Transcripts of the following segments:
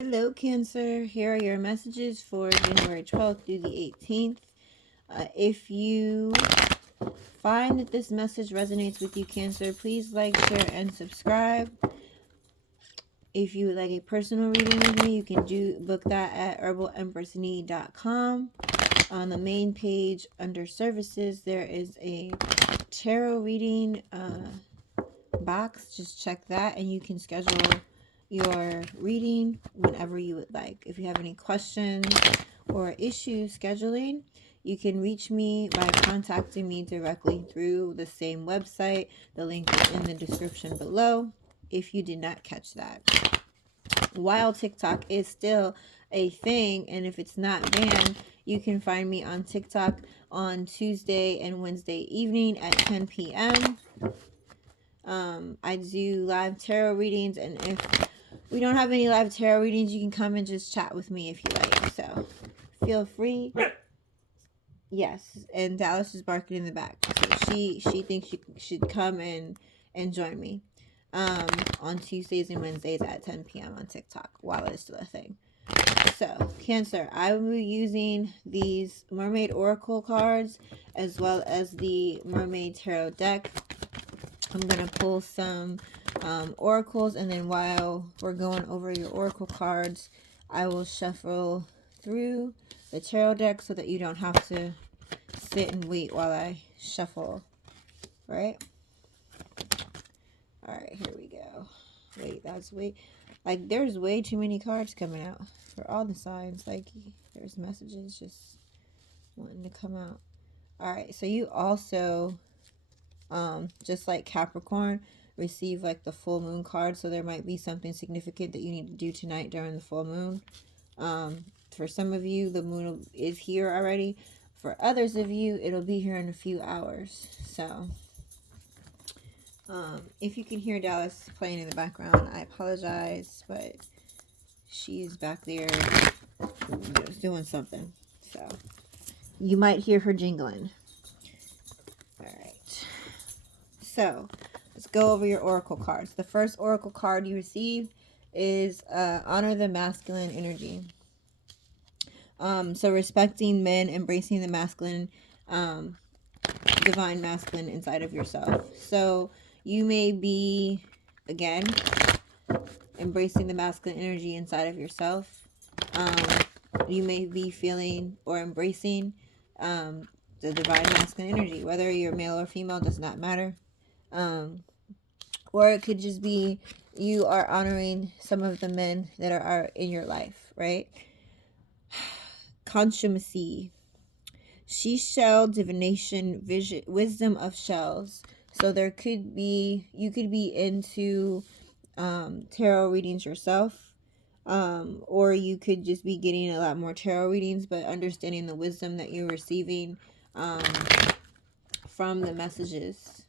Hello, Cancer. Here are your messages for January 12th through the 18th. If you find that this message resonates with you, Cancer, please like, share, and subscribe. If you would like a personal reading with me, you can book that at herbalempressnee.com. On the main page under services, there is a tarot reading box. Just check that and you can schedule your reading whenever you would like. If you have any questions or issues scheduling, you can reach me by contacting me directly through the same website. The link is in the description below if you did not catch that. While TikTok is still a thing, and if it's not banned, you can find me on TikTok on Tuesday and Wednesday evening at 10 p.m. I do live tarot readings, and if we don't have any live tarot readings, you can come and just chat with me if you like. So feel free. Yes, and Dallas is barking in the back, so she thinks she should come and join me on Tuesdays and Wednesdays at 10 p.m. on TikTok while it's still a thing. So, Cancer, I will be using these Mermaid Oracle cards as well as the Mermaid Tarot deck. I'm going to pull some oracles, and then while we're going over your oracle cards, I will shuffle through the tarot deck so that you don't have to sit and wait while I shuffle, right? All right, here we go. Wait, that's like there's way too many cards coming out for all the signs. Like there's messages just wanting to come out. All right, so you also just like Capricorn, receive like the full moon card, so there might be something significant that you need to do tonight during the full moon. For some of you, the moon is here already. For others of you, it'll be here in a few hours. So if you can hear Dallas playing in the background, I apologize, but she is back there doing something, so you might hear her jingling. All right, so let's go over your oracle cards. The first oracle card you receive is honor the masculine energy. So respecting men, embracing the masculine, divine masculine inside of yourself. So you may be, again, embracing the masculine energy inside of yourself. You may be feeling or embracing the divine masculine energy, whether you're male or female, does not matter. Or it could just be you are honoring some of the men that are in your life, right? Consumacy, she shell, divination, vision, wisdom of shells. So there could be, you could be into tarot readings yourself, or you could just be getting a lot more tarot readings, but understanding the wisdom that you're receiving from the messages,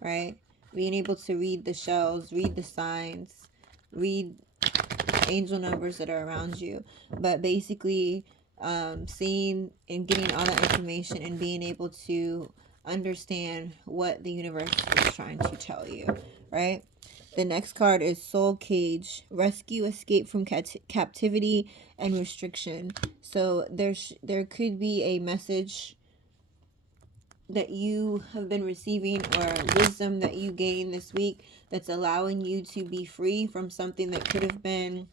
right? Being able to read the shells, read the signs, read angel numbers that are around you, but basically seeing and getting all that information and being able to understand what the universe is trying to tell you, right? The next card is Soul Cage, rescue, escape from captivity and restriction. So there could be a message that you have been receiving or wisdom that you gained this week that's allowing you to be free from something that could have been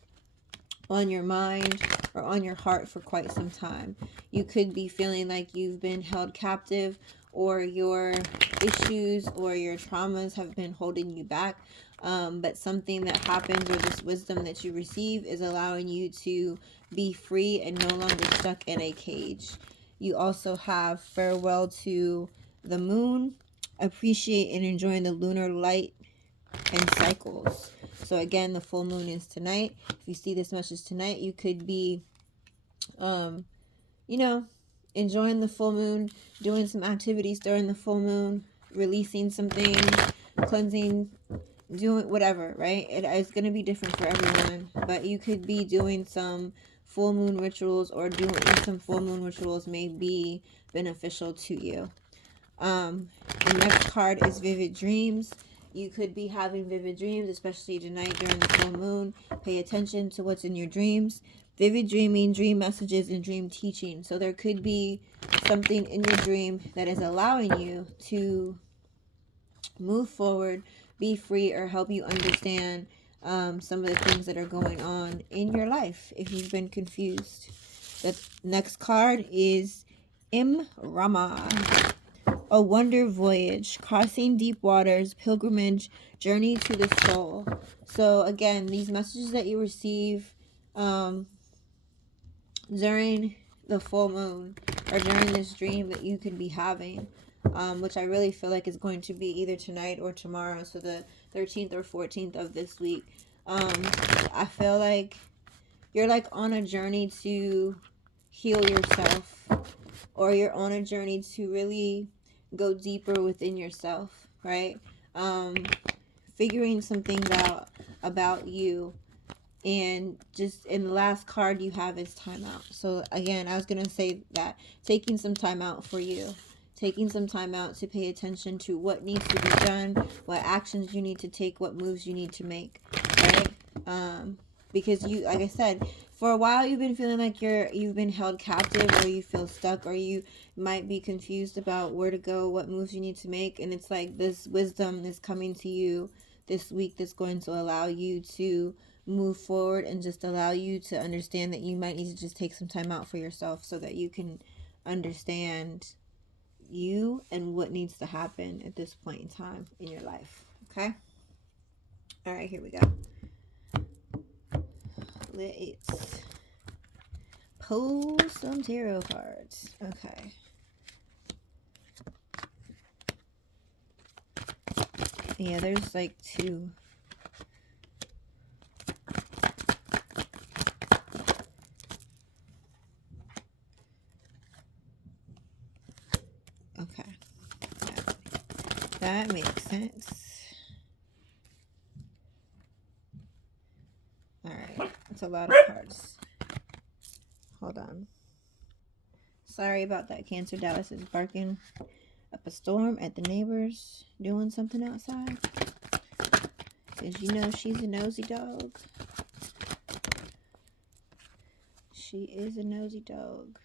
on your mind or on your heart for quite some time. You could be feeling like you've been held captive, or your issues or your traumas have been holding you back. But something that happens, or this wisdom that you receive, is allowing you to be free and no longer stuck in a cage. You also have farewell to the moon, appreciate and enjoying the lunar light and cycles. So again, the full moon is tonight. If you see this message tonight, you could be enjoying the full moon, doing some activities during the full moon, releasing some things, cleansing, doing whatever, right? It's going to be different for everyone, but you could be doing some full moon rituals, or doing some full moon rituals may be beneficial to you. The next card is Vivid Dreams. You could be having vivid dreams, especially tonight during the full moon. Pay attention to what's in your dreams. Vivid dreaming, dream messages, and dream teaching. So there could be something in your dream that is allowing you to move forward, be free, or help you understand some of the things that are going on in your life if you've been confused. The next card is Rama. A wonder voyage, crossing deep waters, pilgrimage, journey to the soul. So again, these messages that you receive during the full moon or during this dream that you could be having, which I really feel like is going to be either tonight or tomorrow, so the 13th or 14th of this week. I feel like you're like on a journey to heal yourself, or you're on a journey to really go deeper within yourself, right? Figuring some things out about you. And just in the last card you have is time out. So again, I was going to say that taking some time out for you, taking some time out to pay attention to what needs to be done, what actions you need to take, what moves you need to make, right? Because you, like I said, for a while you've been feeling like you've been held captive, or you feel stuck, or you might be confused about where to go, what moves you need to make. And it's like this wisdom is coming to you this week that's going to allow you to move forward and just allow you to understand that you might need to just take some time out for yourself so that you can understand you and what needs to happen at this point in time in your life. Okay? All right, here we go. Let's pull some tarot cards. Okay. Yeah, there's like two. Okay. That makes sense. Alright. That's a lot of cards. Hold on. Sorry about that, Cancer. Dallas is barking up a storm at the neighbors doing something outside. Because you know she's a nosy dog. She is a nosy dog.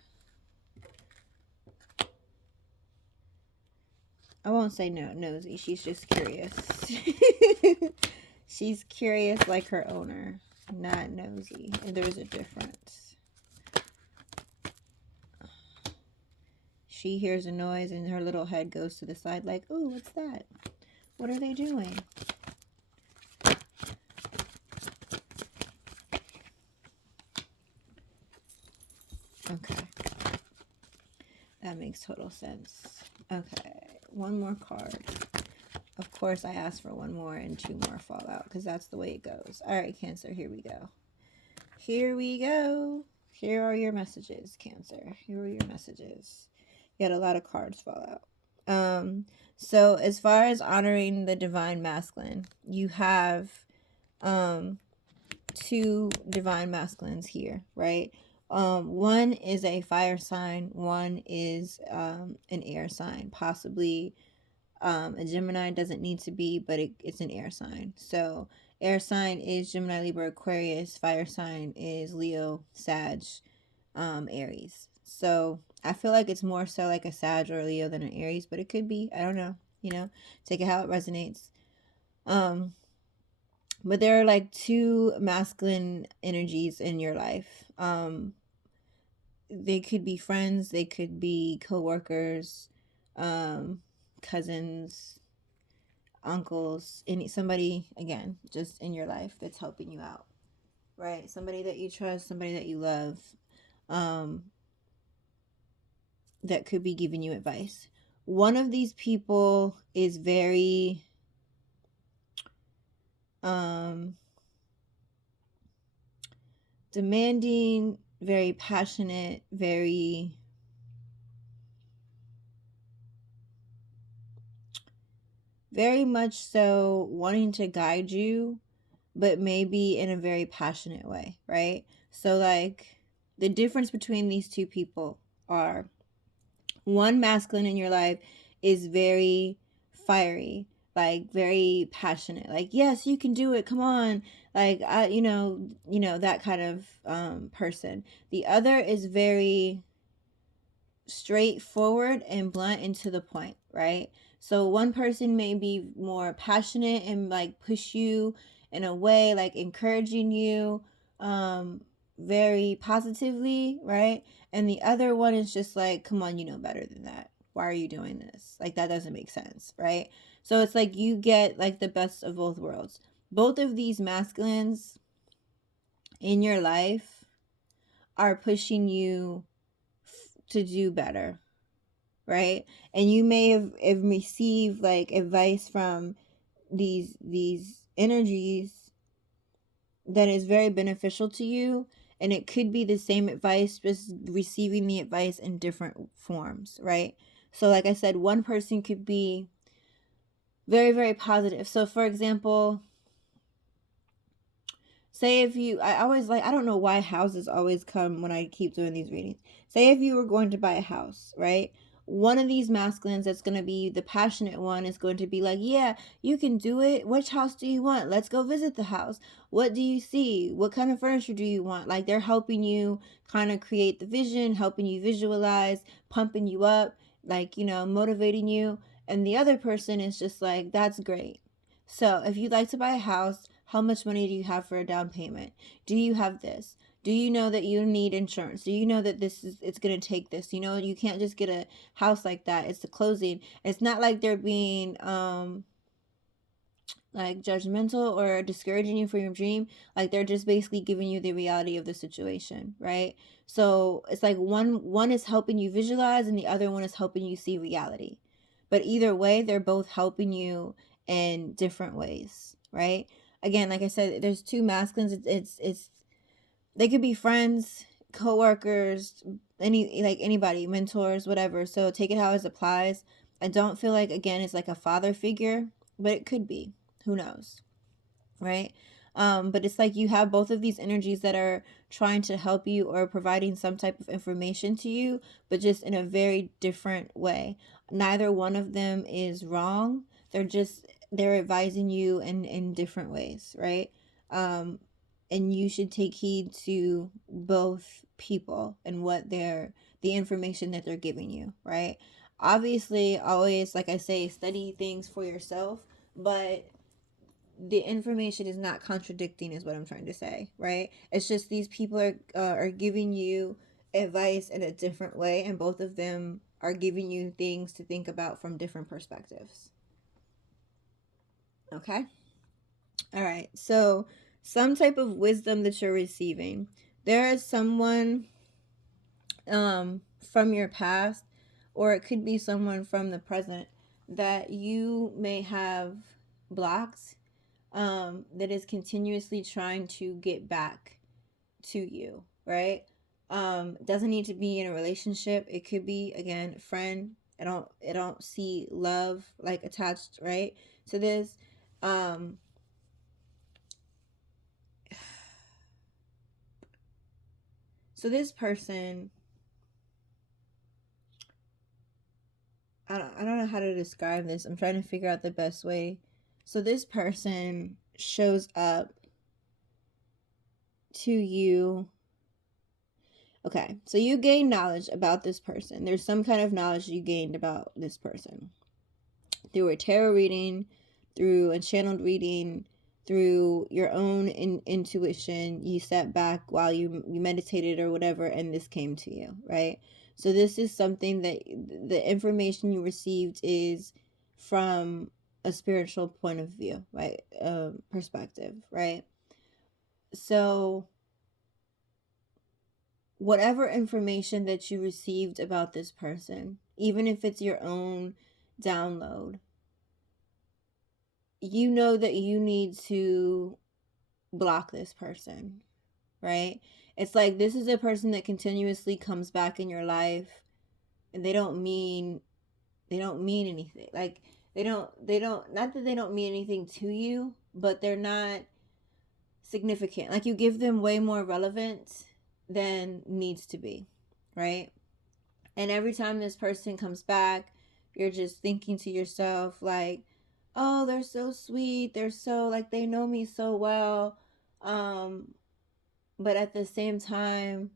I won't say no nosy. She's just curious. She's curious like her owner, not nosy. And there's a difference. She hears a noise and her little head goes to the side like, ooh, what's that? What are they doing? Okay. That makes total sense. Okay. One more card. Of course, I asked for one more and two more fall out because that's the way it goes. All right, Cancer, here we go. Here we go. Here are your messages, Cancer. Here are your messages. You had a lot of cards fall out. So as far as honoring the divine masculine, you have two divine masculines here, right? One is a fire sign, one is an air sign, possibly a Gemini. Doesn't need to be, but it's an air sign. So air sign is Gemini, Libra, Aquarius. Fire sign is Leo, Sag, Aries. So I feel like it's more so like a Sag or a Leo than an Aries, but it could be. I don't know. You know, take it how it resonates. But there are like two masculine energies in your life. They could be friends, they could be co-workers, cousins, uncles, somebody, again, just in your life that's helping you out, right? Somebody that you trust, somebody that you love, that could be giving you advice. One of these people is very demanding, very passionate, very much so wanting to guide you, but maybe in a very passionate way, right? So like the difference between these two people are, one masculine in your life is very fiery, like very passionate, like, yes, you can do it, come on, like, that kind of person. The other is very straightforward and blunt and to the point, right? So one person may be more passionate and like push you in a way, like encouraging you very positively, right? And the other one is just like, come on, you know better than that. Why are you doing this? Like, that doesn't make sense, right? So it's like you get like the best of both worlds. Both of these masculines in your life are pushing you to do better, right? And you may have received like advice from these energies that is very beneficial to you, and it could be the same advice, just receiving the advice in different forms, right? So like I said, one person could be very, very positive. So for example, say if you, I always like, I don't know why houses always come when I keep doing these readings. Say if you were going to buy a house, right? One of these masculines that's going to be the passionate one is going to be like, yeah, you can do it. Which house do you want? Let's go visit the house. What do you see? What kind of furniture do you want? Like, they're helping you kind of create the vision, helping you visualize, pumping you up, like, motivating you. And the other person is just like, that's great. So if you'd like to buy a house, how much money do you have for a down payment? Do you have this? Do you know that you need insurance? Do you know that it's going to take this? You can't just get a house like that. It's the closing. It's not like they're being like judgmental or discouraging you for your dream. Like, they're just basically giving you the reality of the situation, right? So it's like one is helping you visualize and the other one is helping you see reality. But either way, they're both helping you in different ways, right? Again, like I said, there's two masculines. It's they could be friends, coworkers, anybody, mentors, whatever. So take it how it applies. I don't feel like, again, it's like a father figure, but it could be. Who knows, right? But it's like you have both of these energies that are trying to help you or providing some type of information to you, but just in a very different way. Neither one of them is wrong. They're advising you in different ways, right? Um, and you should take heed to both people and the information that they're giving you, right? Obviously, always, like I say, study things for yourself, but the information is not contradicting, is what I'm trying to say, right? It's just these people are giving you advice in a different way, and both of them are giving you things to think about from different perspectives. Okay? All right. So, some type of wisdom that you're receiving. There is someone from your past, or it could be someone from the present that you may have blocked, that is continuously trying to get back to you, right? Doesn't need to be in a relationship. It could be, again, a friend. I don't see love like attached, right, to this. So this person, I don't know how to describe this. I'm trying to figure out the best way. So this person shows up to you. Okay, so you gain knowledge about this person. There's some kind of knowledge you gained about this person through a tarot reading, through a channeled reading, through your own intuition. You sat back while you meditated or whatever, and this came to you, right? So this is something that the information you received is from a spiritual point of view, right? Perspective, right? So whatever information that you received about this person, even if it's your own download, you know that you need to block this person, right? It's like this is a person that continuously comes back in your life, and they don't mean anything. Like, they don't not that they don't mean anything to you, but they're not significant. Like, you give them way more relevance than needs to be, right? And every time this person comes back, you're just thinking to yourself like, oh, they're so sweet, they're so like they know me so well. But at the same time,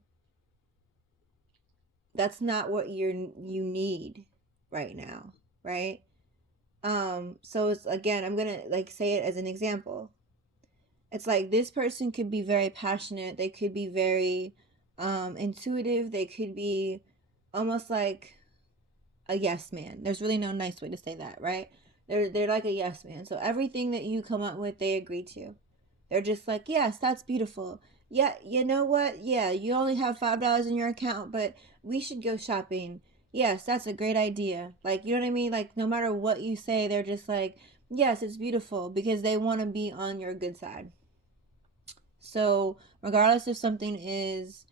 that's not what you need right now, right? So it's, again, I'm gonna like say it as an example. It's like this person could be very passionate, they could be very intuitive, they could be almost like a yes man. There's really no nice way to say that, right? They're like a yes man. So everything that you come up with, they agree to. They're just like, yes, that's beautiful. Yeah, you know what? Yeah, you only have $5 in your account, but we should go shopping. Yes, that's a great idea. Like, you know what I mean? Like, no matter what you say, they're just like, yes, it's beautiful, because they want to be on your good side. So, regardless if something is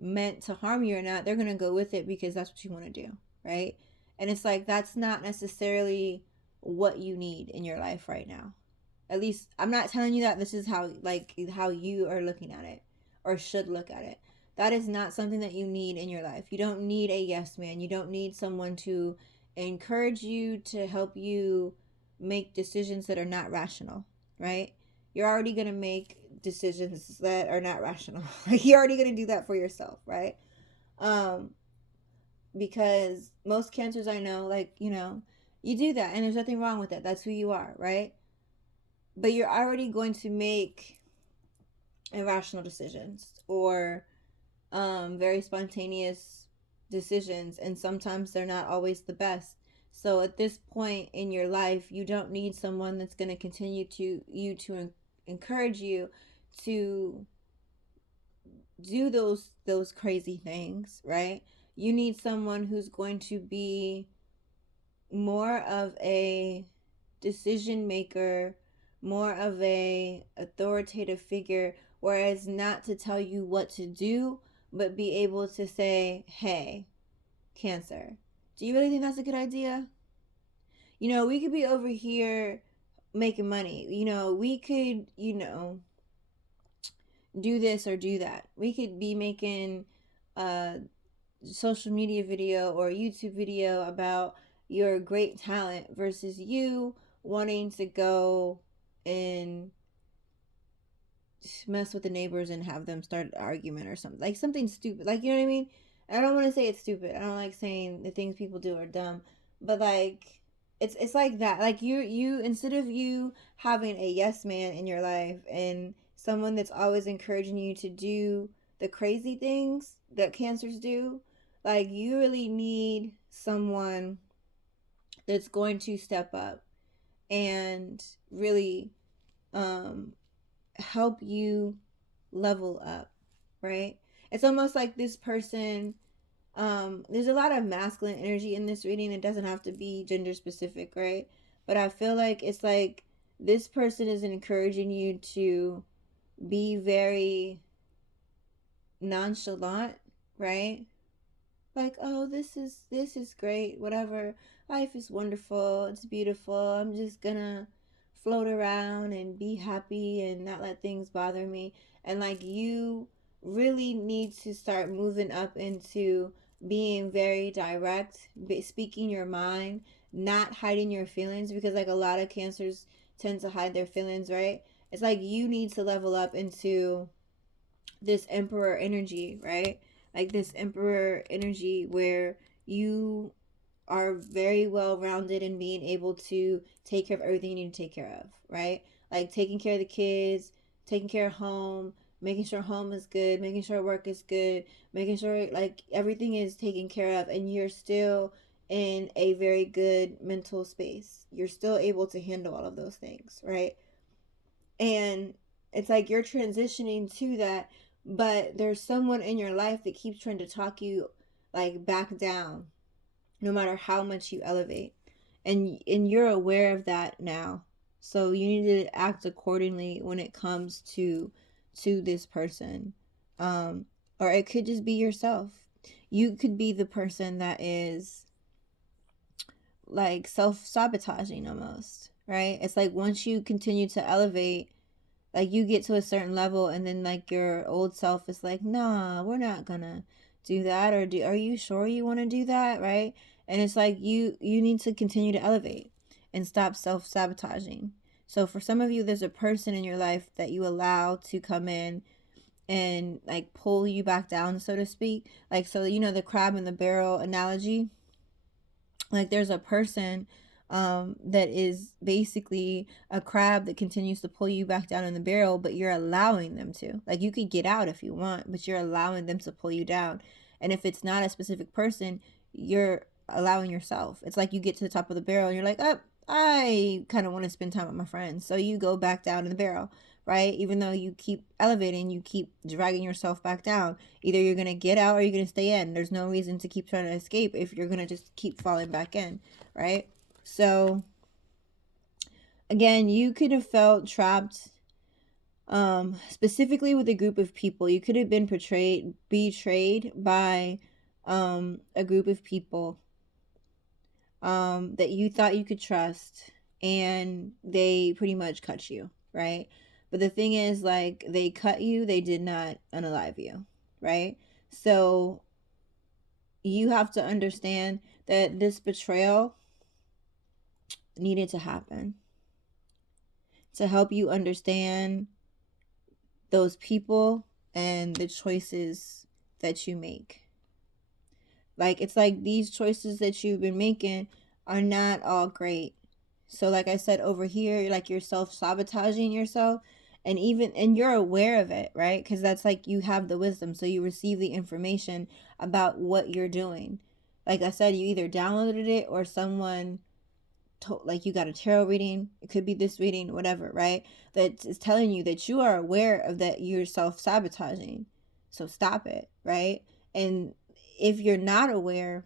meant to harm you or not, they're going to go with it because that's what you want to do, right? And it's like, that's not necessarily what you need in your life right now. At least I'm not telling you that this is how you are looking at it or should look at it. That is not something that you need in your life. You don't need a yes man. You don't need someone to encourage you, to help you make decisions that are not rational, right? You're already going to make decisions that are not rational. You're already going to do that for yourself, right? Um because most cancers I know, like, you do that and there's nothing wrong with it. That's who you are, right? But you're already going to make irrational decisions or very spontaneous decisions, and sometimes they're not always the best. So at this point in your life, you don't need someone that's going to continue to encourage you to do those crazy things, right? You need someone who's going to be more of a decision maker, more of a authoritative figure, whereas not to tell you what to do, but be able to say, "Hey, Cancer, do you really think that's a good idea? We could be over here making money. We could, do this or do that. We could be making a social media video or YouTube video about your great talent versus you wanting to go and mess with the neighbors and have them start an argument or something, like something stupid, like, you know what I mean? I don't want to say it's stupid. I don't like saying the things people do are dumb, but like it's like that. Like, you instead of you having a yes man in your life and someone that's always encouraging you to do the crazy things that cancers do, like, you really need someone that's going to step up and really um help you level up, right? It's almost like this person, there's a lot of masculine energy in this reading. It doesn't have to be gender specific, right? But I feel like it's like this person is encouraging you to be very nonchalant, right? Like, oh, this is great, whatever, life is wonderful, it's beautiful, I'm just gonna float around and be happy and not let things bother me. And like, you really need to start moving up into being very direct, speaking your mind, not hiding your feelings, because like a lot of cancers tend to hide their feelings, right? It's like you need to level up into this emperor energy, right? Like this emperor energy where you are very well rounded in being able to take care of everything you need to take care of, right? Like taking care of the kids, taking care of home, making sure home is good, making sure work is good, making sure like everything is taken care of, and you're still in a very good mental space. You're still able to handle all of those things, right? And it's like you're transitioning to that, but there's someone in your life that keeps trying to talk you like back down no matter how much you elevate, and you're aware of that now, so you need to act accordingly when it comes to this person. Or it could just be yourself. You could be the person that is like self-sabotaging almost, right? It's like once you continue to elevate, like you get to a certain level and then like your old self is like, nah, we're not gonna do that, are you sure you want to do that, right? And it's like you need to continue to elevate. and stop self-sabotaging. So for some of you, there's a person in your life that you allow to come in and like pull you back down, so to speak. Like, so you know the crab in the barrel analogy, like there's a person that is basically a crab that continues to pull you back down in the barrel, but you're allowing them to. Like, you could get out if you want, but you're allowing them to pull you down. And if it's not a specific person, you're allowing yourself. It's like you get to the top of the barrel and you're like, oh, I kind of want to spend time with my friends. So you go back down in the barrel, right? Even though you keep elevating, you keep dragging yourself back down. Either you're going to get out or you're going to stay in. There's no reason to keep trying to escape if you're going to just keep falling back in, right? So again, you could have felt trapped specifically with a group of people. You could have been betrayed by a group of people that you thought you could trust, and they pretty much cut you, right? But the thing is, like, they cut you, they did not unalive you, right? So you have to understand that this betrayal needed to happen to help you understand those people and the choices that you make. Like, it's like these choices that you've been making are not all great. So like I said over here, like you're self-sabotaging yourself, and you're aware of it, right? Because that's like you have the wisdom, so you receive the information about what you're doing. Like I said, you either downloaded it or someone like you got a tarot reading, it could be this reading, whatever, right? That is telling you that you are aware of that you're self-sabotaging. So stop it, right? And if you're not aware,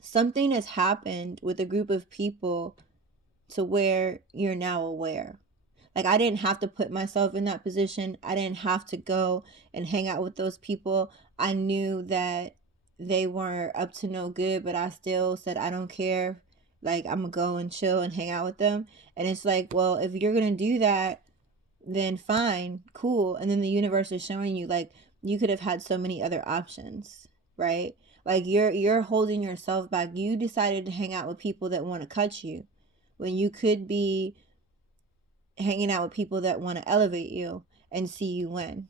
something has happened with a group of people to where you're now aware. Like, I didn't have to put myself in that position. I didn't have to go and hang out with those people. I knew that they weren't up to no good, but I still said, I don't care. Like, I'm going to go and chill and hang out with them. And it's like, well, if you're going to do that, then fine, cool. And then the universe is showing you, like, you could have had so many other options, right? Like, you're holding yourself back. You decided to hang out with people that want to cut you when you could be hanging out with people that want to elevate you and see you win,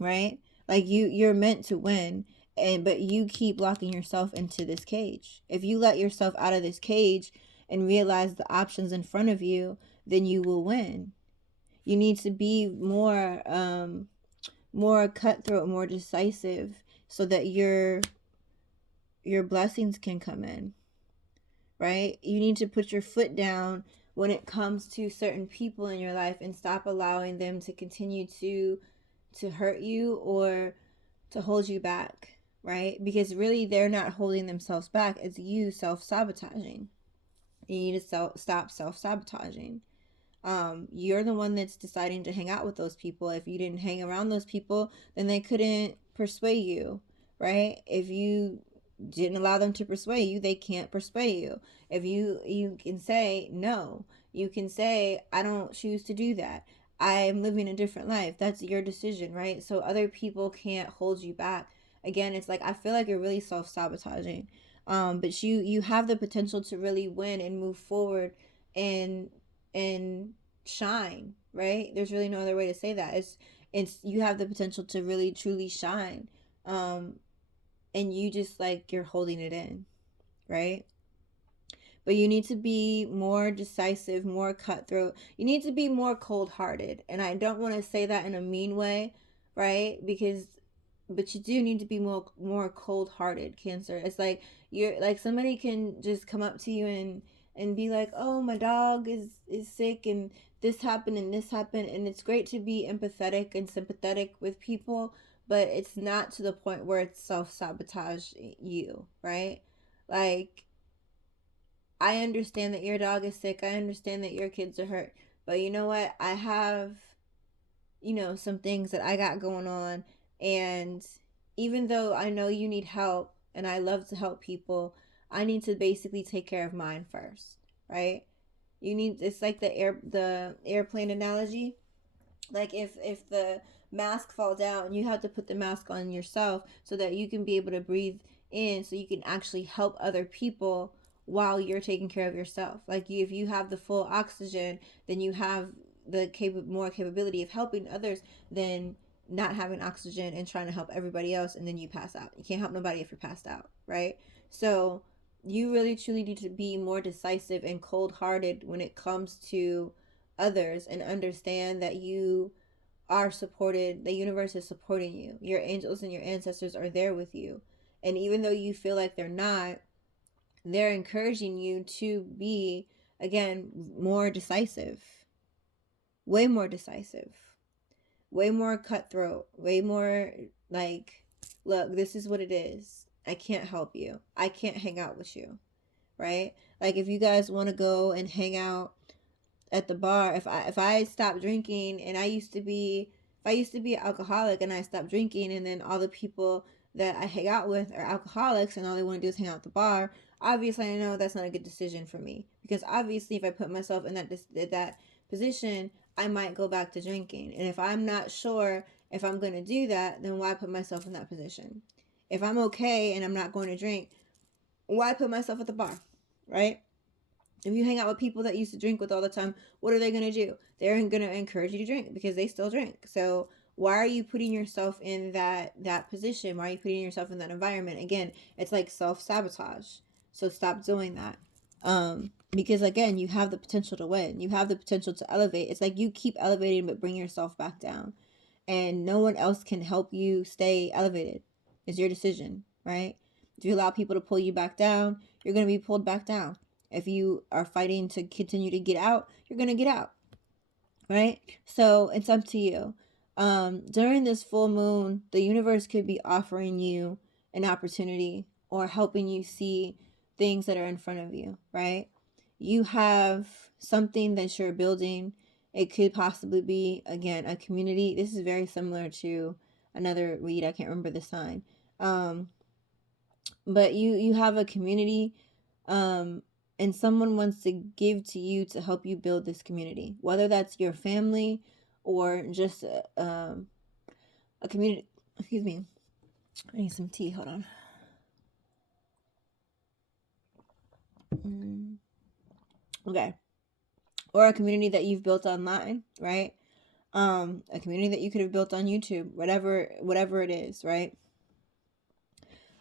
right? Like, you're meant to win, but you keep locking yourself into this cage. If you let yourself out of this cage and realize the options in front of you, then you will win. You need to be more cutthroat, more decisive, so that your blessings can come in, right? You need to put your foot down when it comes to certain people in your life and stop allowing them to continue to hurt you or to hold you back, right? Because really they're not holding themselves back. It's you self-sabotaging. You need to stop self-sabotaging. You're the one that's deciding to hang out with those people. If you didn't hang around those people, then they couldn't persuade you, right? If you didn't allow them to persuade you, they can't persuade you. If you can say no, you can say, I don't choose to do that. I am living a different life. That's your decision, right? So other people can't hold you back. Again, it's like, I feel like you're really self-sabotaging. But you have the potential to really win and move forward and shine, right? There's really no other way to say that. It's you have the potential to really truly shine. And you just, like, you're holding it in, right? But you need to be more decisive, more cutthroat. You need to be more cold-hearted. And I don't want to say that in a mean way, right? But you do need to be more cold-hearted, Cancer. It's like you're like, somebody can just come up to you and be like, oh, my dog is sick and this happened and this happened. And it's great to be empathetic and sympathetic with people, but it's not to the point where it's self-sabotage you, right? Like, I understand that your dog is sick. I understand that your kids are hurt. But you know what? I have, some things that I got going on. And even though I know you need help and I love to help people, I need to basically take care of mine first, right? It's like the airplane analogy. Like, if the mask falls down, you have to put the mask on yourself so that you can be able to breathe in, so you can actually help other people while you're taking care of yourself. Like if you have the full oxygen, then you have the more capability of helping others than not having oxygen and trying to help everybody else, and then you pass out. You can't help nobody if you're passed out, right? So you really truly need to be more decisive and cold-hearted when it comes to others, and understand that you are supported. The universe is supporting you. Your angels and your ancestors are there with you. And even though you feel like they're not, they're encouraging you to be, again, more decisive, way more decisive, way more cutthroat, way more like, look, this is what it is. I can't help you. I can't hang out with you, right? Like if you guys want to go and hang out at the bar, if I stop drinking, and I used to be an alcoholic and I stopped drinking, and then all the people that I hang out with are alcoholics and all they want to do is hang out at the bar, obviously I know that's not a good decision for me, because obviously if I put myself in that position, I might go back to drinking. And if I'm not sure if I'm going to do that, then why put myself in that position? If I'm okay and I'm not going to drink, why put myself at the bar, right? If you hang out with people that used to drink with all the time, what are they going to do? They're going to encourage you to drink because they still drink. So why are you putting yourself in that position? Why are you putting yourself in that environment? Again, it's like self-sabotage. So stop doing that. Because again, you have the potential to win. You have the potential to elevate. It's like you keep elevating but bring yourself back down. And no one else can help you stay elevated. It's your decision, right? If you allow people to pull you back down, you're going to be pulled back down. If you are fighting to continue to get out, you're going to get out, right? So it's up to you. During this full moon, the universe could be offering you an opportunity or helping you see things that are in front of you, right? You have something that you're building. It could possibly be, again, a community. This is very similar to another read. I can't remember the sign. But you have a community, and someone wants to give to you to help you build this community, whether that's your family or just a community. Excuse me, I need some tea. Hold on. Okay. Or a community that you've built online, right? A community that you could have built on YouTube, whatever it is, right?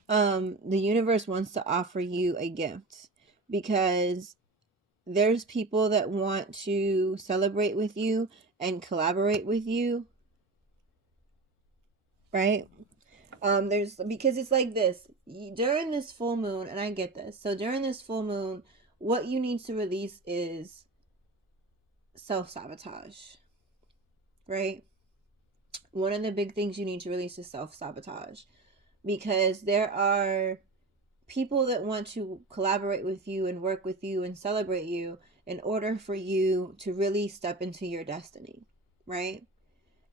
The universe wants to offer you a gift, because there's people that want to celebrate with you and collaborate with you, right? Because it's like this during this full moon, and I get this. So during this full moon, what you need to release is self-sabotage, right? One of the big things you need to release is self-sabotage, because there are people that want to collaborate with you and work with you and celebrate you in order for you to really step into your destiny, right?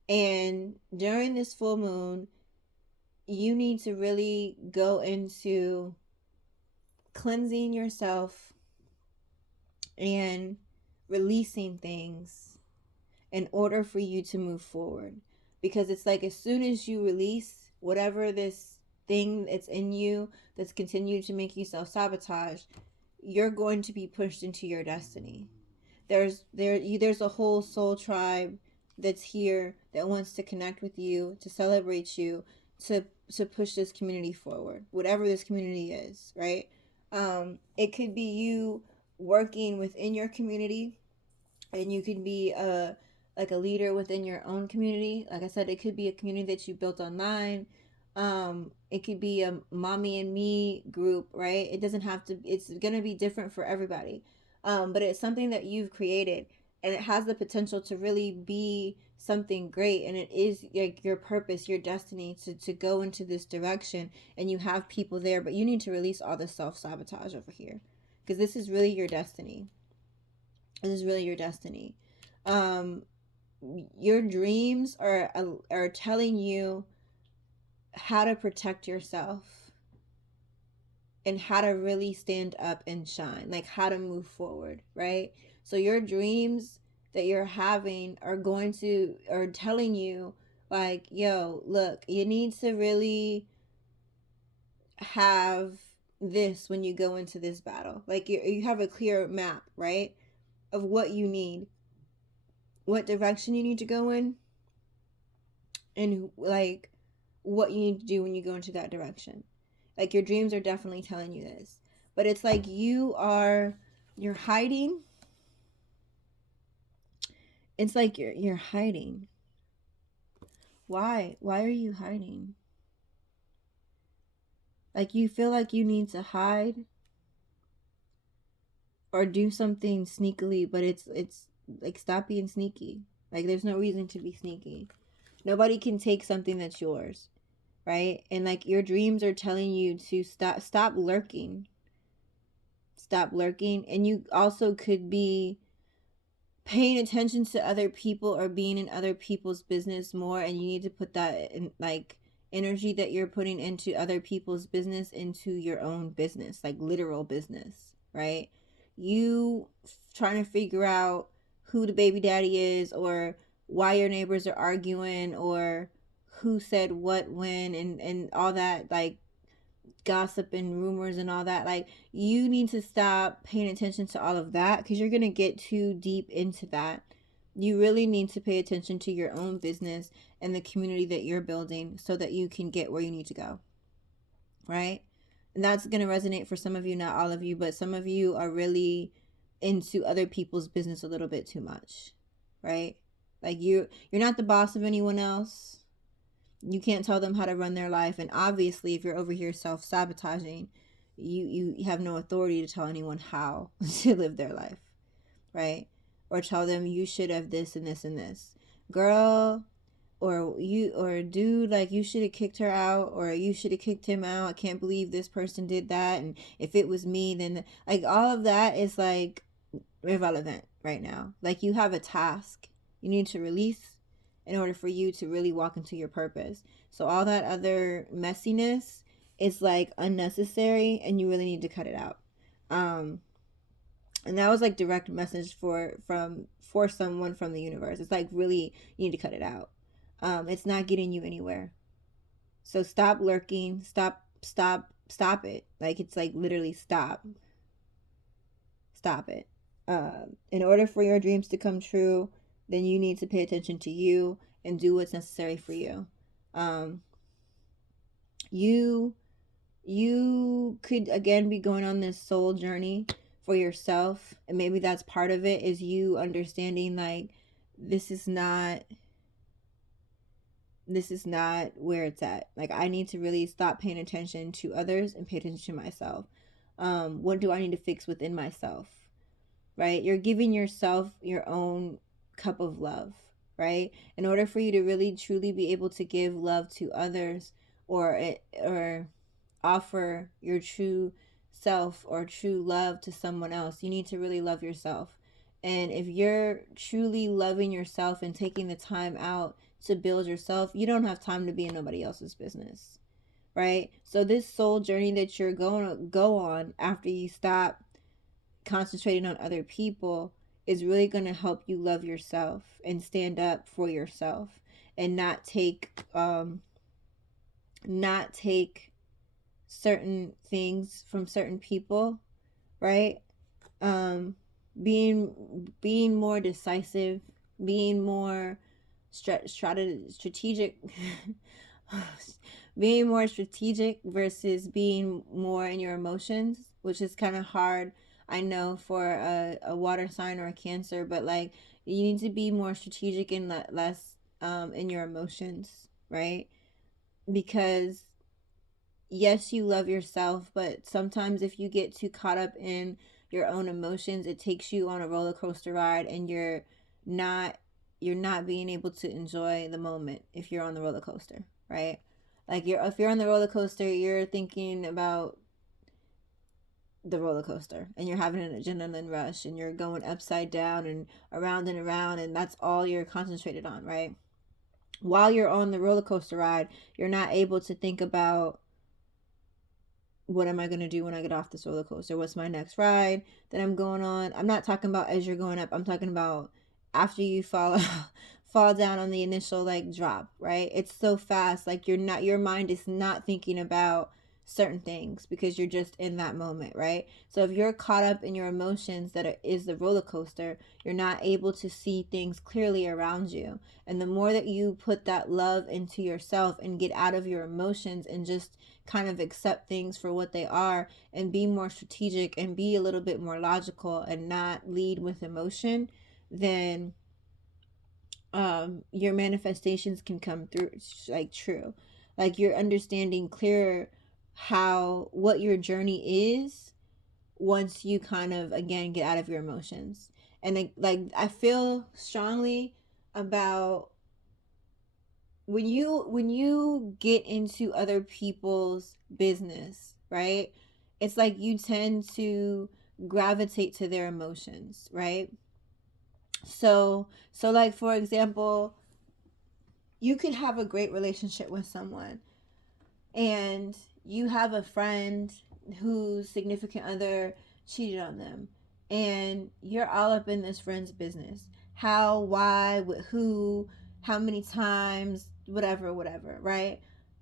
And during this full moon, you need to really go into cleansing yourself and releasing things in order for you to move forward. Because it's like as soon as you release whatever this thing that's in you that's continued to make you self-sabotage, you're going to be pushed into your destiny. There's a whole soul tribe that's here that wants to connect with you, to celebrate you, to push this community forward, whatever this community is, right? It could be you working within your community, and you could be like a leader within your own community. Like I said, it could be a community that you built online. It could be a mommy and me group, right? It doesn't have to. It's gonna be different for everybody, but it's something that you've created, and it has the potential to really be something great. And it is like your purpose, your destiny to go into this direction. And you have people there, but you need to release all the self-sabotage over here, because this is really your destiny. This is really your destiny. Your dreams are telling you how to protect yourself and how to really stand up and shine, like how to move forward, right? So your dreams that you're having are telling you like, yo, look, you need to really have this when you go into this battle. Like you have a clear map, right, of what you need, what direction you need to go in, and like what you need to do when you go into that direction. Like your dreams are definitely telling you this, but it's like you're hiding. It's like you're hiding. Why are you hiding? Like you feel like you need to hide or do something sneakily, but it's like, stop being sneaky. Like there's no reason to be sneaky. Nobody can take something that's yours, right? And like your dreams are telling you to stop lurking. Stop lurking. And you also could be paying attention to other people or being in other people's business more, and you need to put that in, like, energy that you're putting into other people's business into your own business, like literal business, right? You trying to figure out who the baby daddy is, or why your neighbors are arguing, or who said what when, and all that, like, gossip and rumors and all that. Like, you need to stop paying attention to all of that, because you're going to get too deep into that. You really need to pay attention to your own business and the community that you're building so that you can get where you need to go, right? And that's going to resonate for some of you, not all of you, but some of you are really into other people's business a little bit too much, right? Like you're not the boss of anyone else. You can't tell them how to run their life, and obviously if you're over here self-sabotaging, you have no authority to tell anyone how to live their life, right? Or tell them you should have this and this and this. Girl, or dude, like, you should have kicked her out, or you should have kicked him out. I can't believe this person did that, and if it was me, then, like, all of that is like irrelevant right now. Like, you have a task you need to release in order for you to really walk into your purpose. So all that other messiness is like unnecessary, and you really need to cut it out. And that was like direct message for someone from the universe. It's like, really, you need to cut it out. It's not getting you anywhere. So stop lurking. Stop it. Like, it's like, literally stop it. In order for your dreams to come true, then you need to pay attention to you and do what's necessary for you. You could again be going on this soul journey for yourself, and maybe that's part of it, is you understanding, like, this is not where it's at. Like, I need to really stop paying attention to others and pay attention to myself. What do I need to fix within myself, right? You're giving yourself your own cup of love, right? In order for you to really truly be able to give love to others, or offer your true self or true love to someone else, you need to really love yourself. And if you're truly loving yourself and taking the time out to build yourself, you don't have time to be in nobody else's business, right? So this soul journey that you're going to go on after you stop concentrating on other people is really going to help you love yourself and stand up for yourself, and not take certain things from certain people, right? Being more decisive, being more strategic being more strategic versus being more in your emotions, which is kind of hard, I know, for a water sign or a Cancer, but like, you need to be more strategic and less in your emotions, right? Because yes, you love yourself, but sometimes if you get too caught up in your own emotions, it takes you on a roller coaster ride, and not being able to enjoy the moment if you're on the roller coaster, right? Like, if you're on the roller coaster, you're thinking about the roller coaster, and you're having an adrenaline rush, and you're going upside down and around, and that's all you're concentrated on, right? While you're on the roller coaster ride, you're not able to think about, what am I going to do when I get off this roller coaster? What's my next ride that I'm going on? I'm not talking about as you're going up. I'm talking about after you fall fall down on the initial, like, drop, right? It's so fast. Like, your mind is not thinking about certain things because you're just in that moment, right? So if you're caught up in your emotions is the roller coaster, you're not able to see things clearly around you. And the more that you put that love into yourself and get out of your emotions and just kind of accept things for what they are and be more strategic and be a little bit more logical and not lead with emotion, then your manifestations can come through like true. Like you're understanding clearer how what your journey is once you kind of again get out of your emotions. And like I feel strongly about when you get into other people's business, right? It's like you tend to gravitate to their emotions, right? So like for example, you can have a great relationship with someone and you have a friend whose significant other cheated on them and you're all up in this friend's business, how, why, with who, how many times, whatever, right?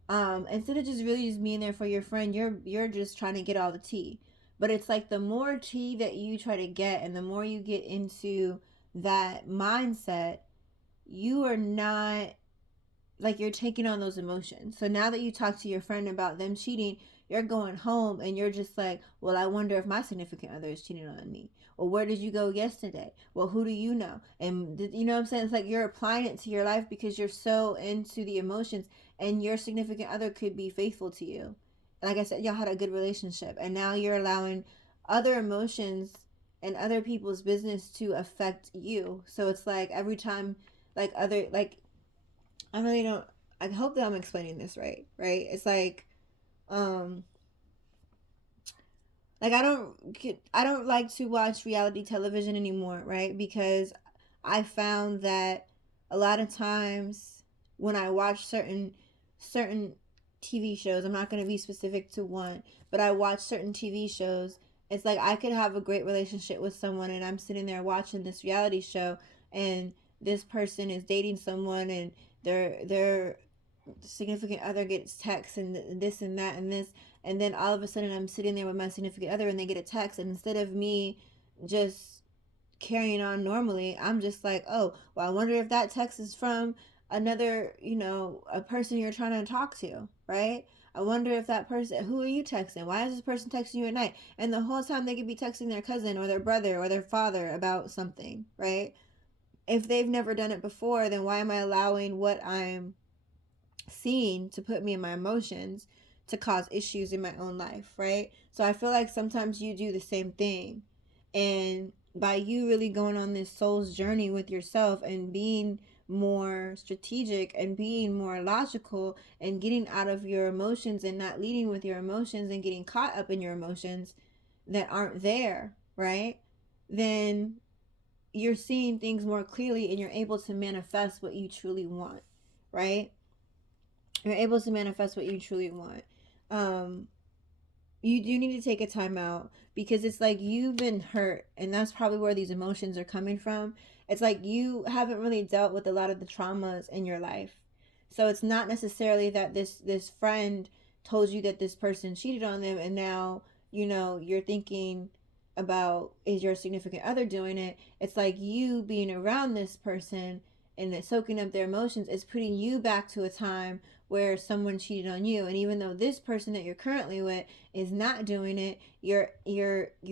Instead of just really just being there for your friend, you're just trying to get all the tea. But it's like the more tea that you try to get and the more you get into that mindset, you are not like you're taking on those emotions. So now that you talk to your friend about them cheating, you're going home and you're just like, well, I wonder if my significant other is cheating on me. Well, where did you go yesterday? Well, who do you know? And you know what I'm saying? It's like you're applying it to your life because you're so into the emotions, and your significant other could be faithful to you. Like I said, y'all had a good relationship, and now you're allowing other emotions and other people's business to affect you. So it's like every time, like other like I really don't. I hope that I'm explaining this right. Right? It's um, like I don't like to watch reality television anymore, right? Because I found that a lot of times when I watch certain TV shows, I'm not going to be specific to one, but I watch certain TV shows. It's like I could have a great relationship with someone, and I'm sitting there watching this reality show, and this person is dating someone, and their significant other gets texts and this and that and this, and then all of a sudden I'm sitting there with my significant other and they get a text, and instead of me just carrying on normally, I'm just like, oh, well, I wonder if that text is from another, a person you're trying to talk to, right? I wonder if that person, who are you texting? Why is this person texting you at night? And the whole time they could be texting their cousin or their brother or their father about something, right? If they've never done it before, then why am I allowing what I'm seeing to put me in my emotions to cause issues in my own life, right? So I feel like sometimes you do the same thing. And by you really going on this soul's journey with yourself and being more strategic and being more logical and getting out of your emotions and not leading with your emotions and getting caught up in your emotions that aren't there, right? Then you're seeing things more clearly and you're able to manifest what you truly want, right? You're able to manifest what you truly want. Um, you do need to take a time out because it's like you've been hurt, and that's probably where these emotions are coming from. It's like you haven't really dealt with a lot of the traumas in your life. So it's not necessarily that this friend told you that this person cheated on them and now, you're thinking about is your significant other doing it. It's like you being around this person and soaking up their emotions is putting you back to a time where someone cheated on you, and even though this person that you're currently with is not doing it, you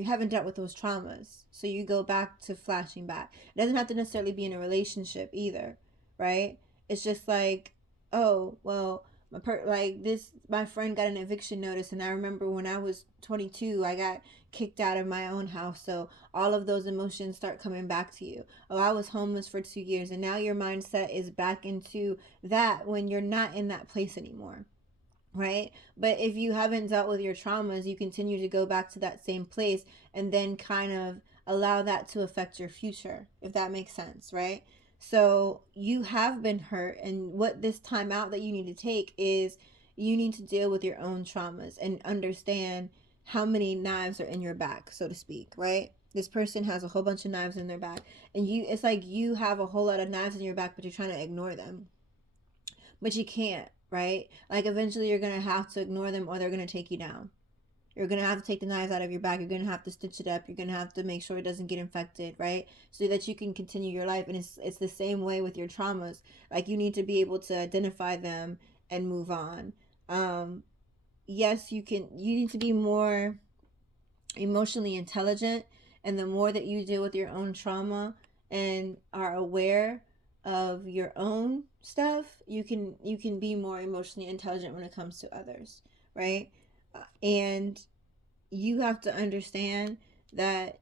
haven't dealt with those traumas, so you go back to flashing back. It doesn't have to necessarily be in a relationship either, right? It's just like, oh well, my friend got an eviction notice, and I remember when I was 22 I got kicked out of my own house, so all of those emotions start coming back to you. Oh, I was homeless for 2 years, and now your mindset is back into that when you're not in that place anymore, right? But if you haven't dealt with your traumas, you continue to go back to that same place and then kind of allow that to affect your future, if that makes sense, right? So you have been hurt, and what this time out that you need to take is you need to deal with your own traumas and understand how many knives are in your back, so to speak, right? This person has a whole bunch of knives in their back, and it's like you have a whole lot of knives in your back, but you're trying to ignore them, but you can't, right? Like eventually you're going to have to ignore them or they're going to take you down. You're going to have to take the knives out of your back. You're going to have to stitch it up. You're going to have to make sure it doesn't get infected, right? So that you can continue your life. And it's the same way with your traumas. Like you need to be able to identify them and move on. Yes, you need to be more emotionally intelligent, and the more that you deal with your own trauma and are aware of your own stuff, you can be more emotionally intelligent when it comes to others, right? And you have to understand that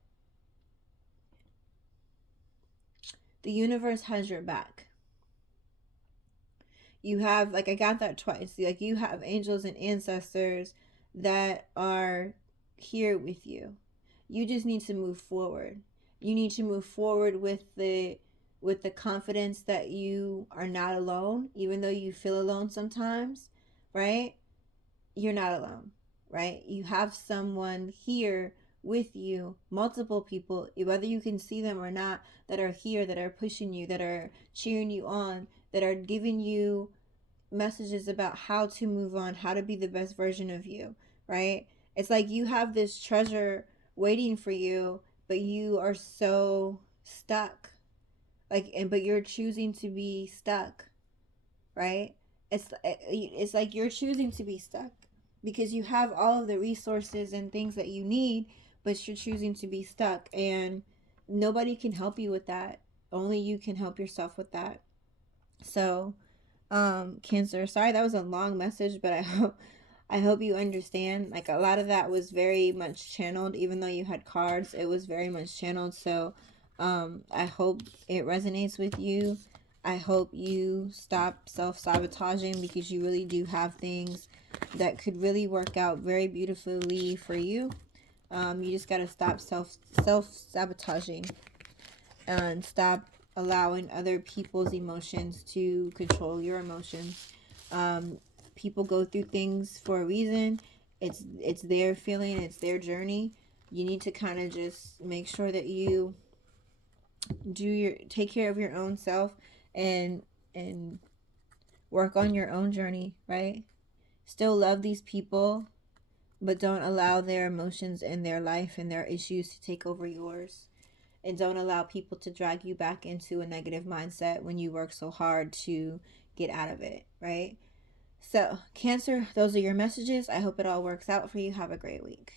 the universe has your back. You have, like, I got that twice, like you have angels and ancestors that are here with you. You just need to move forward. You need to move forward with the confidence that you are not alone, even though you feel alone sometimes, right? You're not alone, right? You have someone here with you, multiple people, whether you can see them or not, that are here, that are pushing you, that are cheering you on, that are giving you messages about how to move on, how to be the best version of you, right? It's like you have this treasure waiting for you, but you are so stuck. But you're choosing to be stuck, right? It's like you're choosing to be stuck because you have all of the resources and things that you need, but you're choosing to be stuck, and nobody can help you with that. Only you can help yourself with that. So, Cancer, sorry that was a long message, but I hope you understand. Like, a lot of that was very much channeled, even though you had cards, it was very much channeled. So I hope it resonates with you. I hope you stop self-sabotaging, because you really do have things that could really work out very beautifully for you. You just got to stop self-sabotaging and stop allowing other people's emotions to control your emotions. Um, People go through things for a reason. It's their feeling, it's their journey. You need to kind of just make sure that you take care of your own self, and work on your own journey, right? Still love these people, but don't allow their emotions and their life and their issues to take over yours. And don't allow people to drag you back into a negative mindset when you work so hard to get out of it, right? So, Cancer, those are your messages. I hope it all works out for you. Have a great week.